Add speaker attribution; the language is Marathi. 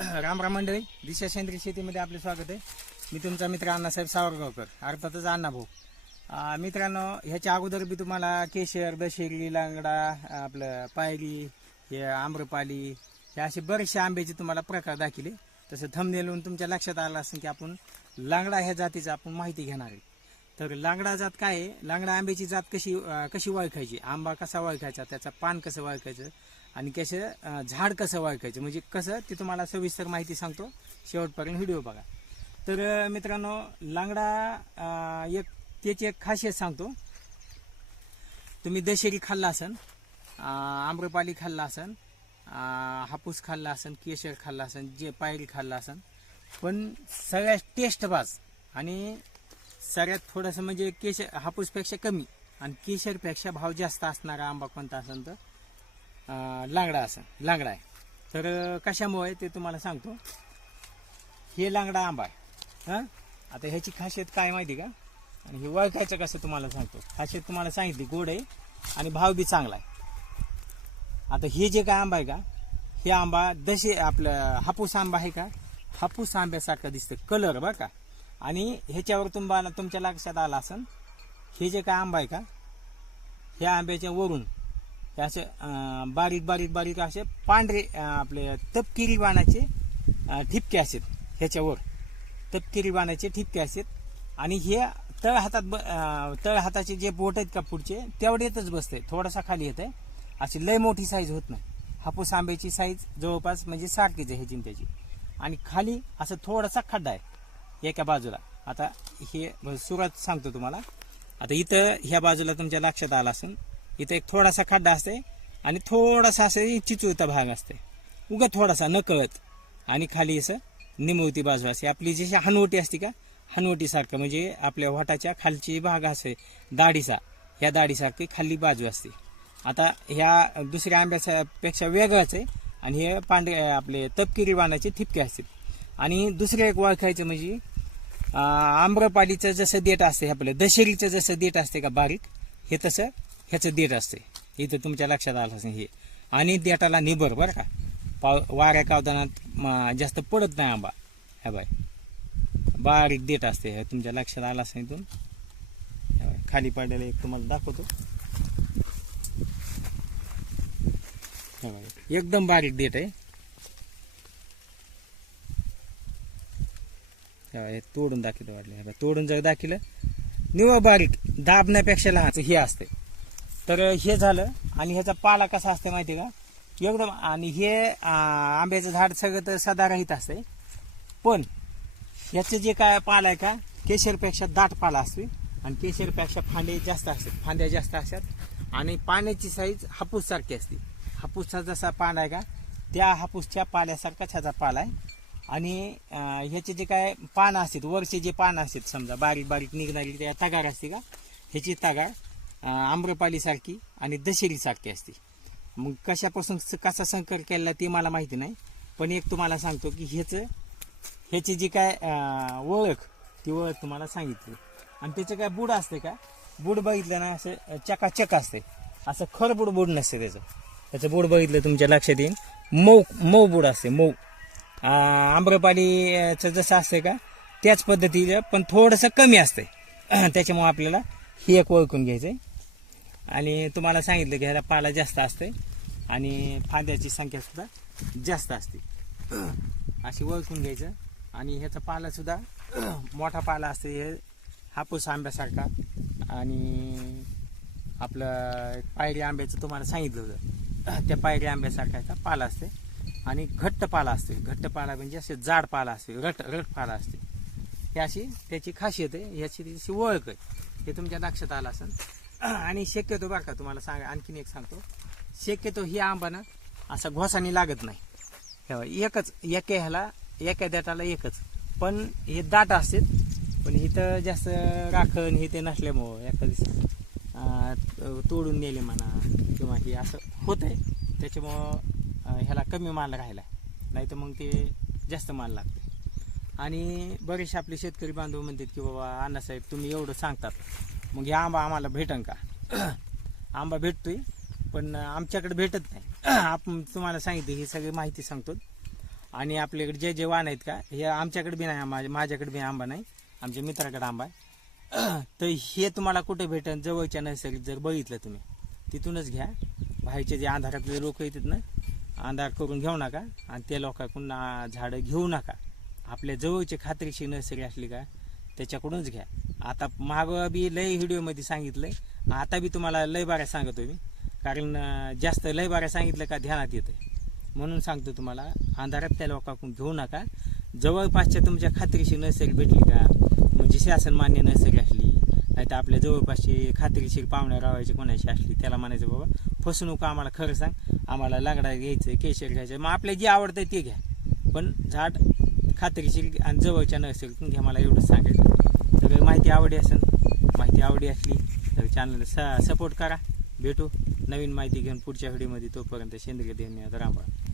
Speaker 1: राम राम मंडळी दिशा सेंद्रिय शेतीमध्ये आपले स्वागत आहे. मी तुमचा मित्र अण्णासाहेब सावरगावकर अर्थातच अण्णा भाऊ. मित्रांनो ह्याच्या अगोदर बी तुम्हाला केशर दशेरी लांगडा आपलं पायरी हे आम्रपाली हे असे बरेचसे आंब्याचे तुम्हाला प्रकार दाखिले. तसं थंबनेलून तुमच्या लक्षात आलं असेल की आपण लांगडा ह्या जातीचं आपण माहिती घेणार आहे. तर लांगडा जात काय आहे? लांगडा आंब्याची जात कशी कशी ओळखायची? आंबा कसा ओळखायचा? त्याचा पान कसं ओळखायचं? आणि कसं झाड कसं ओळखायचं? म्हणजे कसं ते तुम्हाला सविस्तर माहिती सांगतो. शेवटपर्यंत व्हिडिओ बघा. तर मित्रांनो लांगडा एक त्याची एक खासियत सांगतो. तुम्ही दशेरी खाल्ला असन आम्रपाली खाल्ला असन हापूस खाल्ला असन केशर खाल्ला असन जे पायरी खाल्ला असन पण सगळ्यात टेस्टबाज आणि सगळ्यात थोडंसं म्हणजे केशर हापूसपेक्षा कमी आणि केशरपेक्षा भाव जास्त असणारा आंबा कोणता असेल तर लांगडा असं लांगडा आहे. तर कशामुळे ते तुम्हाला सांगतो. हे लांगडा आंबा आहे. हां? आता ह्याची खासियत काय माहिती का? आणि हे वळखायचं कसं तुम्हाला सांगतो. खासियत तुम्हाला सांगितली गोड आहे आणि भाव बी चांगला आहे. आता हे जे काय आंबा आहे का? हे आंबा दशे आपलं हापूस आंबा आहे का? हापूस आंब्यासारखं दिसतं. कलर बरं का? आणि ह्याच्यावर तुम्हाला तुमच्या लक्षात आलं असन हे जे काय आंबा आहे का? ह्या आंब्याच्या वरून हे असे बारीक बारीक बारीक असे पांढरे आपले तपकिरी बाणाचे ठिपके असतात ह्याच्यावर. तपकिरी बाणाचे ठिपके असतात आणि हे तळ हातात ब तळ हाताचे जे बोट आहेत का पुढचे तेवढेच बसते थोडासा खाली येत आहे अशी लय मोठी साईज होत नाही. हापूस आंब्याची साईज जवळपास म्हणजे सारखीच आहे ह्याची चिंत्याची त्याची. आणि खाली असं थोडासा खड्डा आहे. एका बाजूला. आता हे सुरुवात सांगतो तुम्हाला. आता इथं ह्या बाजूला तुमच्या लक्षात आला असेल. इथं एक थोडासा खड्डा असते आणि थोडासा असं चिचुळता भाग असते. उगा थोडासा न कळत आणि खाली असं निमवती बाजू असते. आपली जशी हनवटी असते का? हनवटीसारखं. म्हणजे आपल्या वाटाच्या खालची भाग असे दाढीचा. ह्या दाढीसारखी खाली बाजू असते. आता ह्या दुसऱ्या आंब्याच्या पेक्षा वेगळंच आहे. आणि हे पांढरे आपले तपकिरी बाणाचे ठिपके असतील. आणि दुसरं एक ओळखायचं म्हणजे आम्रपालीचं जसं देठ असते आपलं दशेरीचं जसं देठ असते का बारीक हे तसं ह्याचं देठ असते. इथं तुमच्या लक्षात आलं असेल हे. आणि देठाला निबर बरं का? पाव वाऱ्या कावदानात जास्त पडत नाही आंबा. ह्या बाय. बारीक देठ असते हे. तुमच्या लक्षात आलं असेल इथून? खाली पडलेलं एक तुम्हाला दाखवतो. बाय, एकदम बारीक देठ आहे. हे तोडून दाखवलं वाढले तोडून जर दाखिलं निवळ बारीक दाबण्यापेक्षा लहान हे असते तर हे झालं आणि ह्याचा पाला कसा असते माहिती का? एकदम आणि हे आंब्याचं झाड सगळं तर सदारहित असते पण ह्याचं जे काय पाला आहे का? केशरपेक्षा दाट पाला असते आणि केशरपेक्षा फांदे जास्त असतात. फांद्या जास्त असतात. आणि पाण्याची साईज हापूस सारखी असते. हापूसचा जसा पाला आहे का? त्या हापूसच्या पाल्यासारखाच ह्याचा पाला आहे. आणि ह्याचे जे काय पानं असतात वरचे जे पानं असतात समजा बारीक बारीक निघणारी त्या तगार असते का? ह्याची तगार आम्रपालीसारखी आणि दशेरीसारखी असते. मग कशापासून स- कसा संकर केला ते मला माहिती नाही पण एक तुम्हाला सांगतो की ह्याचं ह्याची जी काय ओळख ती ओळख तुम्हाला सांगितली. आणि त्याचं काय बुड असते का? बुड बघितलं ना असं चकाचक असते. असं खरं बुड बुड नसते त्याचं. त्याचं बुड बघितलं तुमच्या लक्षात येईल. मऊ मऊ बुड असते मऊ. आम्रपालीचं जसं असते का त्याच पद्धतीचं पण थोडंसं कमी असतंय. त्याच्यामुळं आपल्याला ही एक ओळखून घ्यायचं आहे आणि तुम्हाला सांगितलं की ह्याला पाला जास्त असते आणि फांद्याची संख्यासुद्धा जास्त असते. अशी ओळखून घ्यायचं. आणि ह्याचा पालासुद्धा मोठा पाला असते हे हापूस आंब्यासारखा. आणि आपलं पायरी आंब्याचं तुम्हाला सांगितलं होतं. त्या पायरी आंब्यासारखा ह्याचा पाला असते. आणि घट्ट पाला असते. घट्ट पाला म्हणजे असे जाड पाला असते. रट रट पाला असते. ही अशी त्याची खासियत आहे. ह्याची त्याची ओळख आहे. हे तुमच्या लक्षात आलं असेल. आणि शक्यतो बरं का तुम्हाला सांगा आणखीन एक सांगतो. शक्यतो ही आंबा ना असा घोसानी लागत नाही. हे एकच एका ह्याला एका दाटाला एकच. पण हे दाट असतात पण इथं जास्त राखण हे ते नसल्यामुळं एका दिवशी तोडून नेले म्हणा किंवा हे असं होत आहे त्याच्यामुळं ह्याला कमी माल राहिला नाही तर मग ते जास्त माल लागते आणि बरेचसे आपले शेतकरी बांधव म्हणतात की बाबा अण्णासाहेब तुम्ही एवढं सांगतात. मग हे आंबा आम्हाला भेटन का? आंबा भेटतोय पण आमच्याकडे भेटत नाही. आपण तुम्हाला सांगितलं ही सगळी माहिती सांगतो. आणि आपल्याकडे जे जे वाण आहेत का हे आमच्याकडे बी नाही आंबा माझ्याकडे बी आंबा नाही. आमच्या मित्राकडे आंबा आहे. तर हे तुम्हाला कुठे भेटन? जवळच्या नैसर्गिक जर बघितलं तुम्ही तिथूनच घ्या. बाहेरचे जे अंधारातले लोक येतात ना अंधार करून घेऊ नका आणि त्या लोकांकडून झाडं घेऊ नका. आपल्या जवळची खात्रीशी नर्सरी असली का त्याच्याकडूनच घ्या. आता माग बी लय व्हिडिओमध्ये सांगितलंय. आता बी तुम्हाला लय बाऱ्या सांगतो मी. कारण जास्त लय बाऱ्या सांगितलं का ध्यानात येतं म्हणून सांगतो तुम्हाला अंधारात त्या लोकांकडून घेऊ नका. जवळपासच्या तुमच्या खात्रीशी नर्सरी भेटली का म्हणजे शासन मान्य नर्सरी असली नाही तर आपल्या जवळपासची खात्रीशीर पाहुण्या रावायची कोणाशी असली त्याला म्हणायचं बाबा फसवणूक आम्हाला खरं सांग. आम्हाला लागडा घ्यायचं केशर घ्यायचं मग आपल्या जे आवडतं ते घ्या. पण झाड खात्रीशीर आणि जवळच्या नसेल पण घ्या मला एवढं सांगायचं तर माहिती आवडी असेल माहिती आवडी असली तर चॅनलला स सपोर्ट करा. भेटू. नवीन माहिती घेऊन पुढच्या व्हिडिओमध्ये तोपर्यंत सेंद्रिय धन्यवाद रामबा